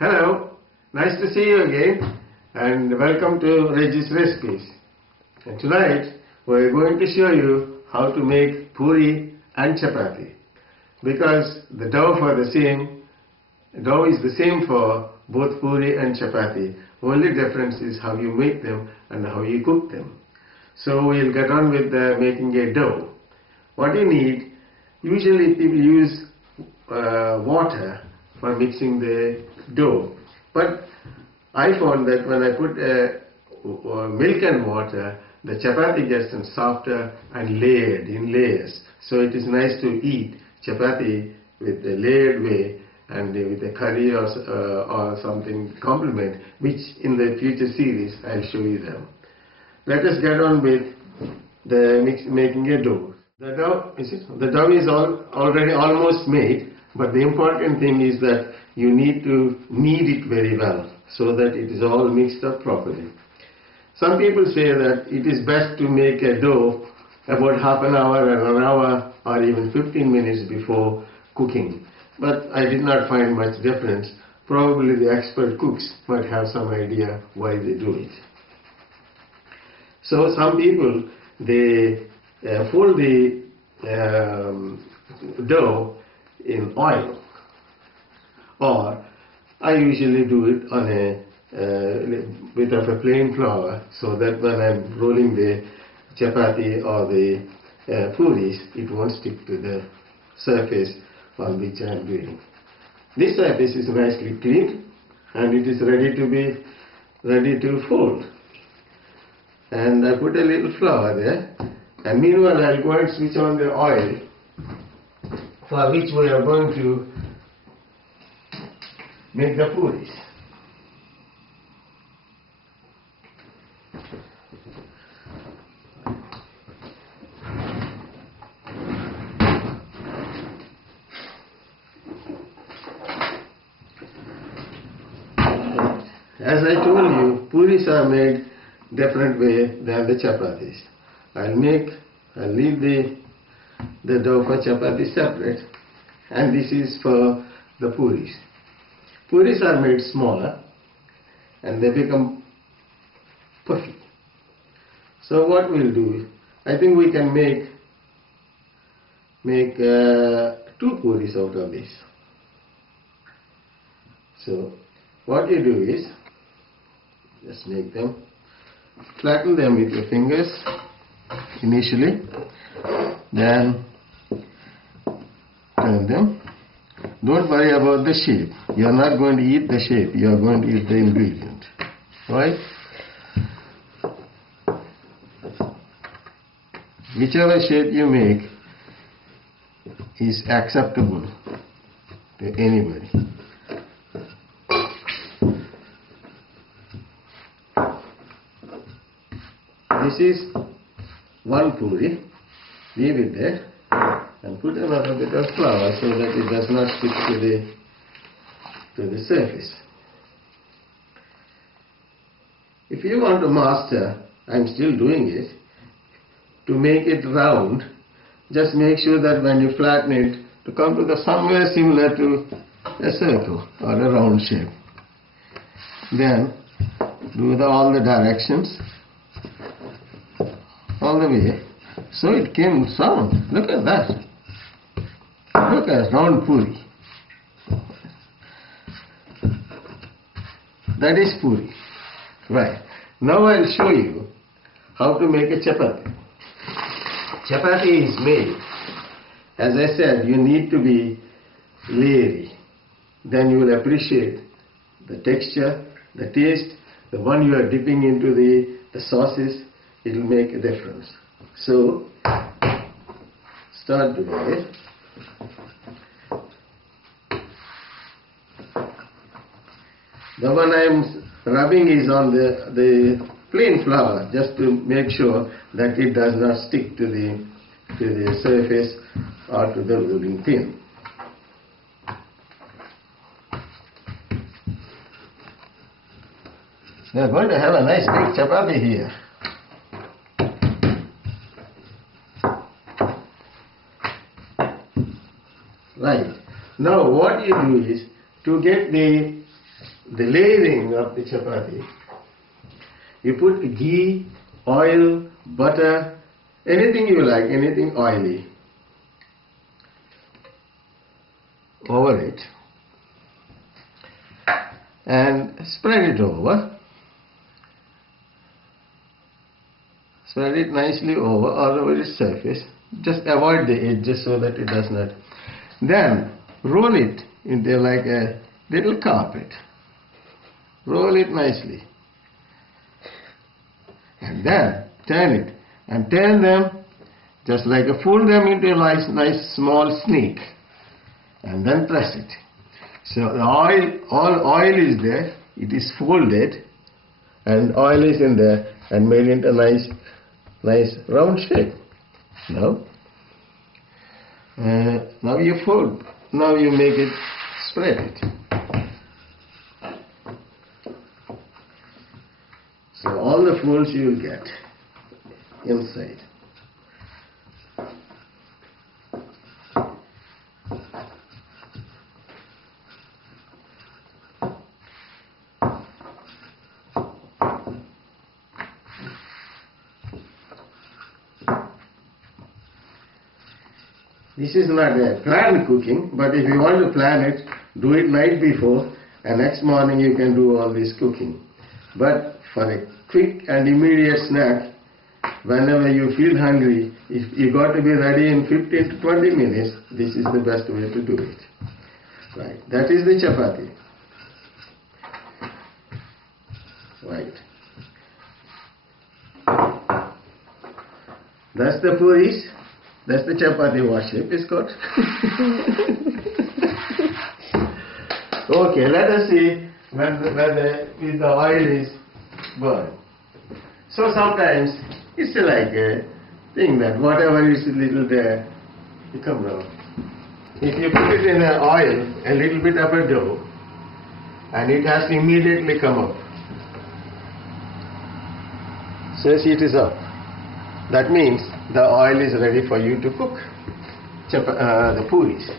Hello, nice to see you again and welcome to Reggie's Recipes. And tonight we're going to show you how to make puri and chapati, because the dough is the same for both puri and chapati. Only difference is how you make them and how you cook them. So we'll get on with making a dough. What you need, usually people use water for mixing the dough, but I found that when I put milk and water, the chapati gets softer and layered in layers, so it is nice to eat chapati with a layered way and with a curry or something complement, which in the future series I'll show you them. Let us get on with making a dough. The dough is already almost made, but the important thing is that you need to knead it very well so that it is all mixed up properly. Some people say that it is best to make a dough about half an hour and an hour or even 15 minutes before cooking, but I did not find much difference. Probably the expert cooks might have some idea why they do it. So some people, they fold the dough in oil, or I usually do it on a bit of a plain flour, so that when I'm rolling the chapati or the puris, it won't stick to the surface on which I'm doing. This surface is nicely cleaned and it is ready to fold. And I put a little flour there, and meanwhile I'll go and switch on the oil, for which we are going to make the puris. As I told you, puris are made different way than the chapatis. I'll leave the dough for chapati separate, and this is for the puris. Puris are made smaller and they become puffy. So what we'll do, I think we can make 2 puris out of this. So what you do is, just make them, flatten them with your fingers initially, then turn them. Don't worry about the shape. You are not going to eat the shape, you are going to eat the ingredient. Right? Whichever shape you make is acceptable to anybody. This is one puri. Leave it there and put another bit of flour so that it does not stick to the surface. If you want to master, I'm still doing it, to make it round, just make sure that when you flatten it, to come to the somewhere similar to a circle or a round shape. Then do all the directions all the way, so it came round. Look at that. Look at round puri. That is puri. Right. Now I'll show you how to make a chapati. Chapati is made, as I said, you need to be layering. Then you will appreciate the texture, the taste, the one you are dipping into the sauces. It will make a difference. So start doing it. The one I am rubbing is on the plain flour, just to make sure that it does not stick to the surface or to the rolling pin. We are going to have a nice big chapati here. Right. Now what you do is, to get the the layering of the chapati, you put ghee, oil, butter, anything you like, anything oily over it, and spread it over. Spread it nicely all over its surface. Just avoid the edges so that it does not. Then roll it into like a little carpet. Roll it nicely. And then turn it. And turn them just like fold them into a nice small snake. And then press it. So the all oil is there. It is folded. And oil is in there and made into a nice round shape. Now you fold. Now you make it, spread it. So all the folds you will get inside. This is not a planned cooking, but if you want to plan it, do it night before, and next morning you can do all this cooking. But for a quick and immediate snack, whenever you feel hungry, if you got to be ready in 15 to 20 minutes, this is the best way to do it. Right, that is the chapati. Right. That's the puris. That's the chapati worship is got. Okay, let us see when the oil is burned. So sometimes it's like a thing that whatever is little there, it comes out. If you put it in an oil, a little bit of a dough, and it has to immediately come up. Says it is up. That means the oil is ready for you to cook the puris.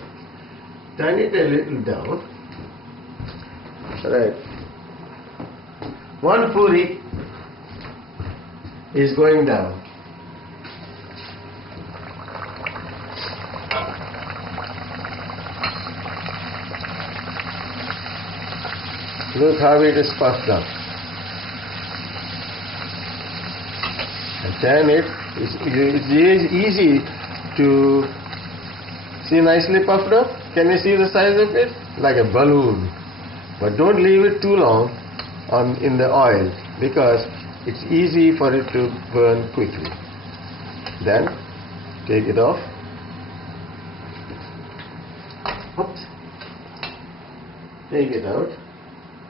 Turn it a little down. Right. One puri is going down. Look how it is puffed up. And turn it. It's easy to see nicely puffed up. Can you see the size of it? Like a balloon. But don't leave it too long in the oil because it's easy for it to burn quickly. Then take it off. Oops. Take it out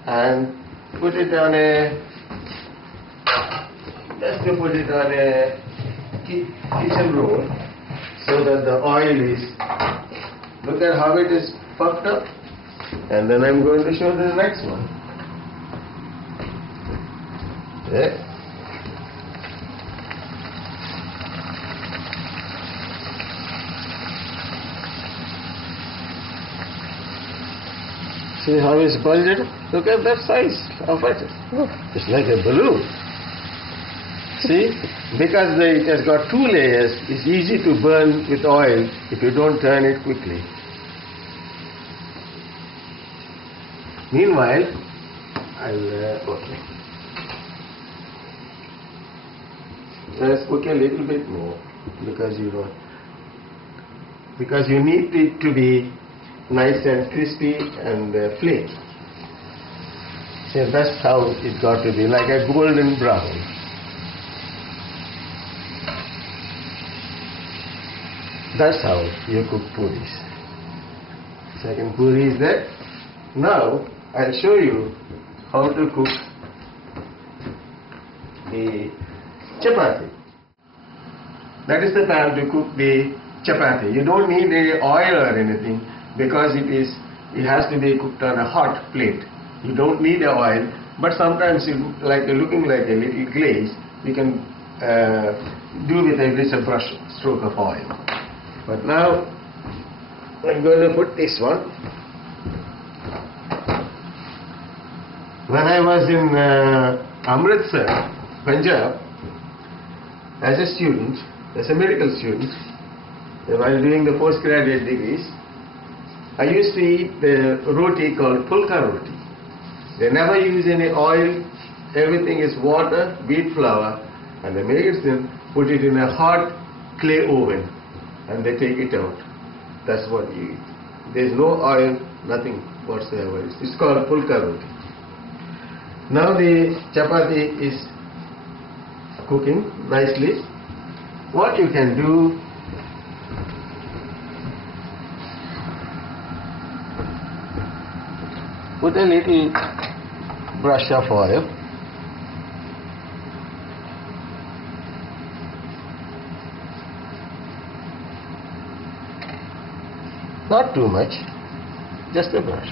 and put it on just to put it on a kitchen roll so that the oil is, look at how it is puffed up, and then I'm going to show the next one. Okay. See how it's bulged? Look at that size of it. It's like a balloon. See, because it has got two layers, it's easy to burn with oil if you don't turn it quickly. Meanwhile, let's cook a little bit more because you need it to be nice and crispy and flaky. So that's how it got to be, like a golden brown. That's how you cook puris. Second puri is there. Now I'll show you how to cook the chapati. That is the time to cook the chapati. You don't need any oil or anything because it has to be cooked on a hot plate. You don't need a oil, but sometimes looking like a little glaze, you can do with a brush stroke of oil. But now I'm going to put this one. When I was in Amritsar, Punjab, as a student, as a medical student, while doing the postgraduate degrees, I used to eat the roti called pulka roti. They never use any oil, everything is water, wheat flour, and they make it thin, put it in a hot clay oven, and they take it out. That's what you eat. There's no oil, nothing whatsoever. It's called pulka roti. Now the chapati is cooking nicely. What you can do, put a little brush of oil. Not too much, just a brush.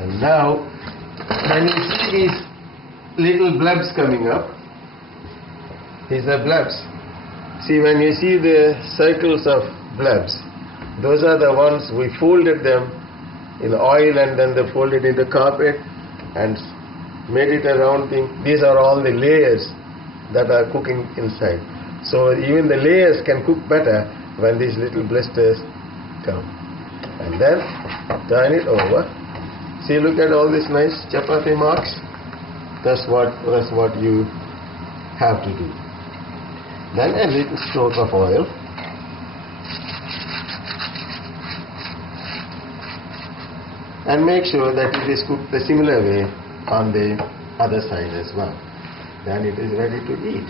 And now, when you see these little blobs coming up, these are blobs. See, when you see the circles of blobs, those are the ones we folded them in oil and then they folded in the carpet and made it a round thing. These are all the layers that are cooking inside. So even the layers can cook better when these little blisters come. And then turn it over. See, look at all these nice chapati marks. That's what you have to do. Then a little stroke of oil. And make sure that it is cooked the similar way on the other side as well. Then it is ready to eat.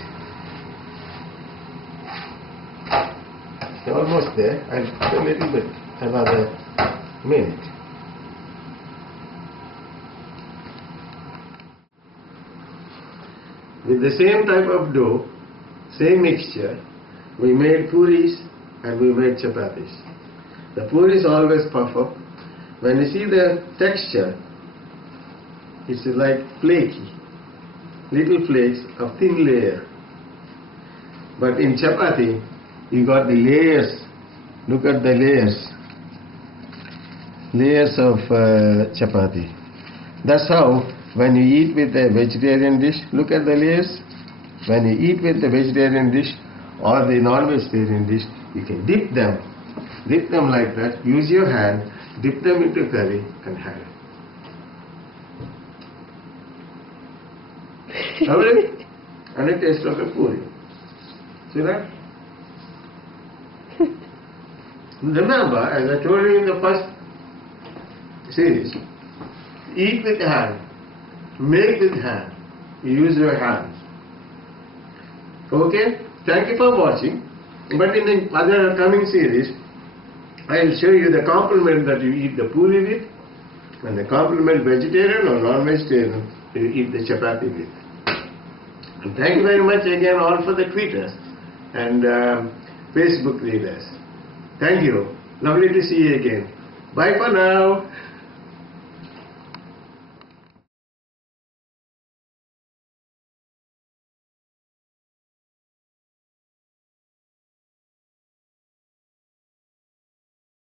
It's almost there. I'll put a little bit, another minute. With the same type of dough, same mixture, we made puris and we made chapatis. The puris always puff up. When you see the texture, it's like flaky, little flakes of thin layer. But in chapati, you got the layers. Look at the layers of chapati. That's how when you eat with a vegetarian dish, look at the layers. When you eat with the vegetarian dish or the non-vegetarian dish, you can dip them like that. Use your hand, dip them into curry and have it. Lovely? And it tastes like a puri. See that? Remember, as I told you in the first series, eat with hand, make with hand, use your hands. Okay? Thank you for watching. But in the other coming series, I will show you the complement that you eat the puri with, and the complement vegetarian or non-vegetarian you eat the chapati with. And thank you very much again all for the tweeters and Facebook readers. Thank you. Lovely to see you again. Bye for now.